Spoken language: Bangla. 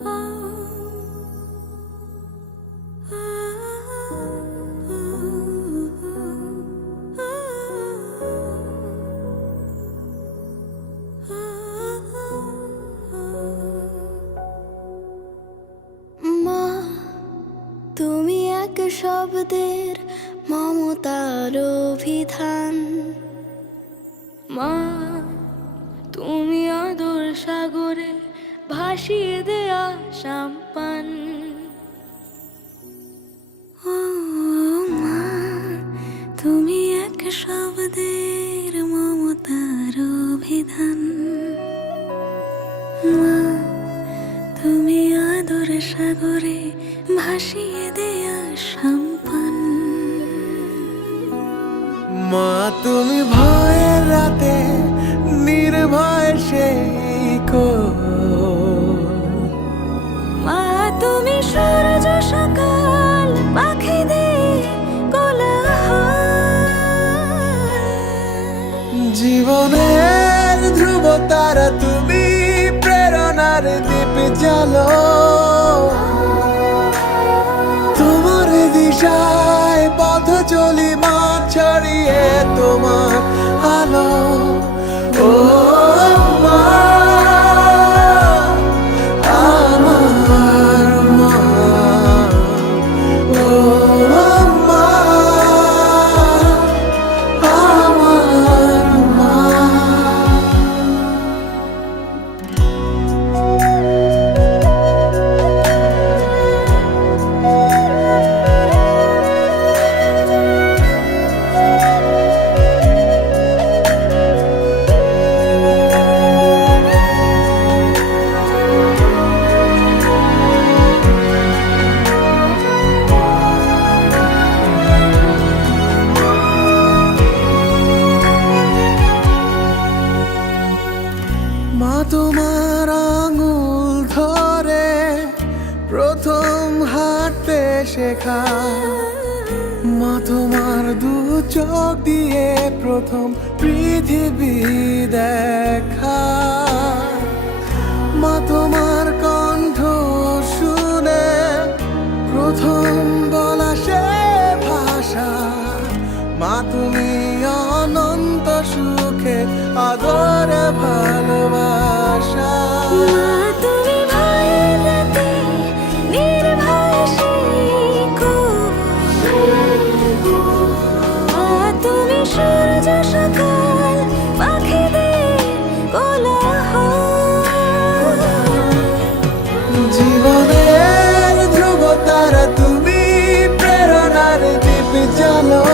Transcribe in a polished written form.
মা, তুমি এক শব্দের মমতার অভিধান। মা, তুমি আদর সাগরে ভাসিয়ে দেয়া সাম্পান। ও মা, তুমি এক শব্দের মমতার অভিধান। মা, তুমি আদর সাগরে ভাসিয়ে দেয়া সাম্পান। মা, তুমি ভয়ের রাতে নির্ভয় সেই মা, তুমি সূর্য সকাল পাখিদের কোলাহল। জীবনের ধ্রুব তারা, তুমি প্রেরণার দীপ জ্বালো। তোমার দিশায় পথ চলি, মা ছড়িয়ে তোমার আলো। ও মা, আমার মা, ও মা, আমার মা। মা, তোমার আঙুল ধরে প্রথম হাঁটতে শেখা। মা, তোমার দু চোখ দিয়ে প্রথম পৃথিবী দেখা। মা, তোমার কণ্ঠ শুনে প্রথম বলা সে ভাষা। মা, তুমি অনন্ত সুখে আদরে ভালোবাসা। মা, তুমি ভয়ের রাতে নির্ভয় সেই কোল। মা, তুমি সূর্য সকাল পাখিদের কোলাহল। জীবনের ধ্রুব তারা, তুমি প্রেরণার দীপ জ্বালো।